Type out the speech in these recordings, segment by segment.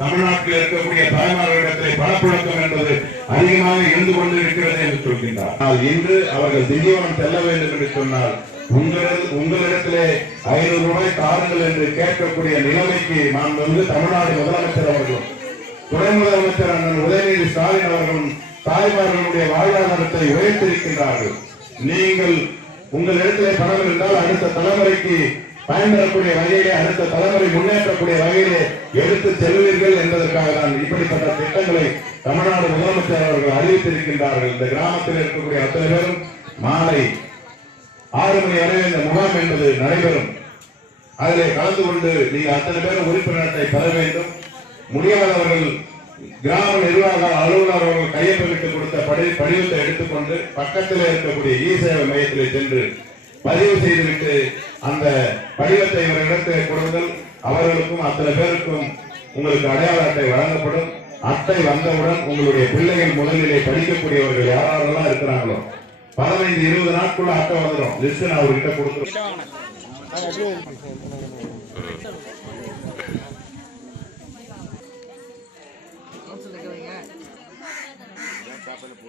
தமிழ்நாட்டில் இருக்கக்கூடிய தாய்மார்களிடத்திலே பணப்புழக்கம் என்பது அதிகமாக இருந்து கொண்டிருக்கிறது என்று சொல்கின்றார். ஆனால் இன்று அவர்கள் திடீரென செல்ல வேண்டும் என்று சொன்னால் உங்கள் உங்களிடத்திலே ஐநூறு ரூபாய் தாருங்கள் என்று கேட்கக்கூடிய நிலைமைக்கு நான் வந்து தமிழ்நாடு முதலமைச்சர் அவர்களும் துணை முதலமைச்சர் அண்ணன் உதயநிதி ஸ்டாலின் அவர்களும் தாய்மார்களுடைய வாழ்வாதாரத்தை உயர்த்திருக்கின்றார்கள் நீங்கள் உங்களிடத்திலே பணம் இருந்தால் அடுத்த தலைமுறைக்கு பயன்பெறக்கூடிய வகையிலே அடுத்த தலைமுறை முன்னேற்றக்கூடிய வகையிலே எடுத்து செல்வீர்கள் என்பதற்காக தான் இப்படிப்பட்ட திட்டங்களை தமிழ்நாடு முதலமைச்சர் அவர்கள் அறிவித்திருக்கின்றார்கள். இந்த கிராமத்தில் இருக்கக்கூடிய அத்தனை பேரும் மாலை ஆறு மணி வரை இந்த முகாம் என்பது நடைபெறும். அதிலே கலந்து கொண்டு நீங்கள் அத்தனை பேரும் உறுப்பினரத்தை பெற வேண்டும். முடியாதவர்கள் கிராம நிர்வாக அலுவலர் அவர்கள் கையொப்பமிட்டு கொடுத்த படி படிவத்தை எடுத்துக்கொண்டு பக்கத்தில் இருக்கக்கூடிய இ சேவை மையத்திலே சென்று பதிவு செய்துவிட்டு அந்த படிவத்தை இவரிடத்தில் கொடுங்கள். அவர்களுக்கும் அத்தனை பேருக்கும் உங்களுக்கு அடையாள அட்டை வழங்கப்படும். அட்டை வந்தவுடன் உங்களுடைய பிள்ளைகள் முதலிலே படிக்கக்கூடியவர்கள் யாரெல்லாம் இருக்கிறாங்களோ பதினைந்து இருபது நாட்குள்ள அட்டை வந்துடும். லிஸ்ட் நான் அவர்கிட்ட கொடுத்துருவேன்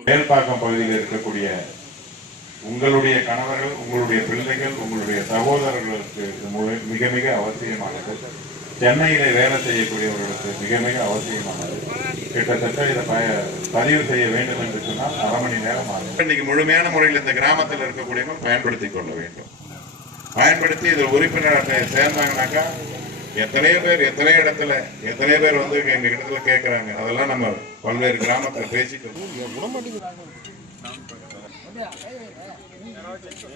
மேல்பாக்கம் பகுதியில் இருக்கக்கூடிய உங்களுடைய கணவர்கள் உங்களுடைய பிள்ளைகள் உங்களுடைய சகோதரர்களுக்கு மிக மிக அவசியமானது. சென்னையில வேலை செய்யக்கூடியவர்களுக்கு மிக மிக அவசியமானது. கிட்டத்தட்ட இதை ப- பதிவு செய்ய வேண்டும் என்று சொன்னால் அரை மணி நேரம் ஆகும். இன்னைக்கு முழுமையான முறையில் இந்த கிராமத்தில் இருக்கக்கூடியவங்க பயன்படுத்திக் கொள்ள வேண்டும். பயன்படுத்தி இதில் உறுப்பினர் சேர்ந்தாங்கனாக்கா எத்தனையோ பேர் எத்தனை இடத்துல எத்தனை பேர் வந்து எங்க இடத்துல கேட்கறாங்க அதெல்லாம் நம்ம பல்வேறு கிராமத்தில் பேசிக்கிறோம். 对呀，对对。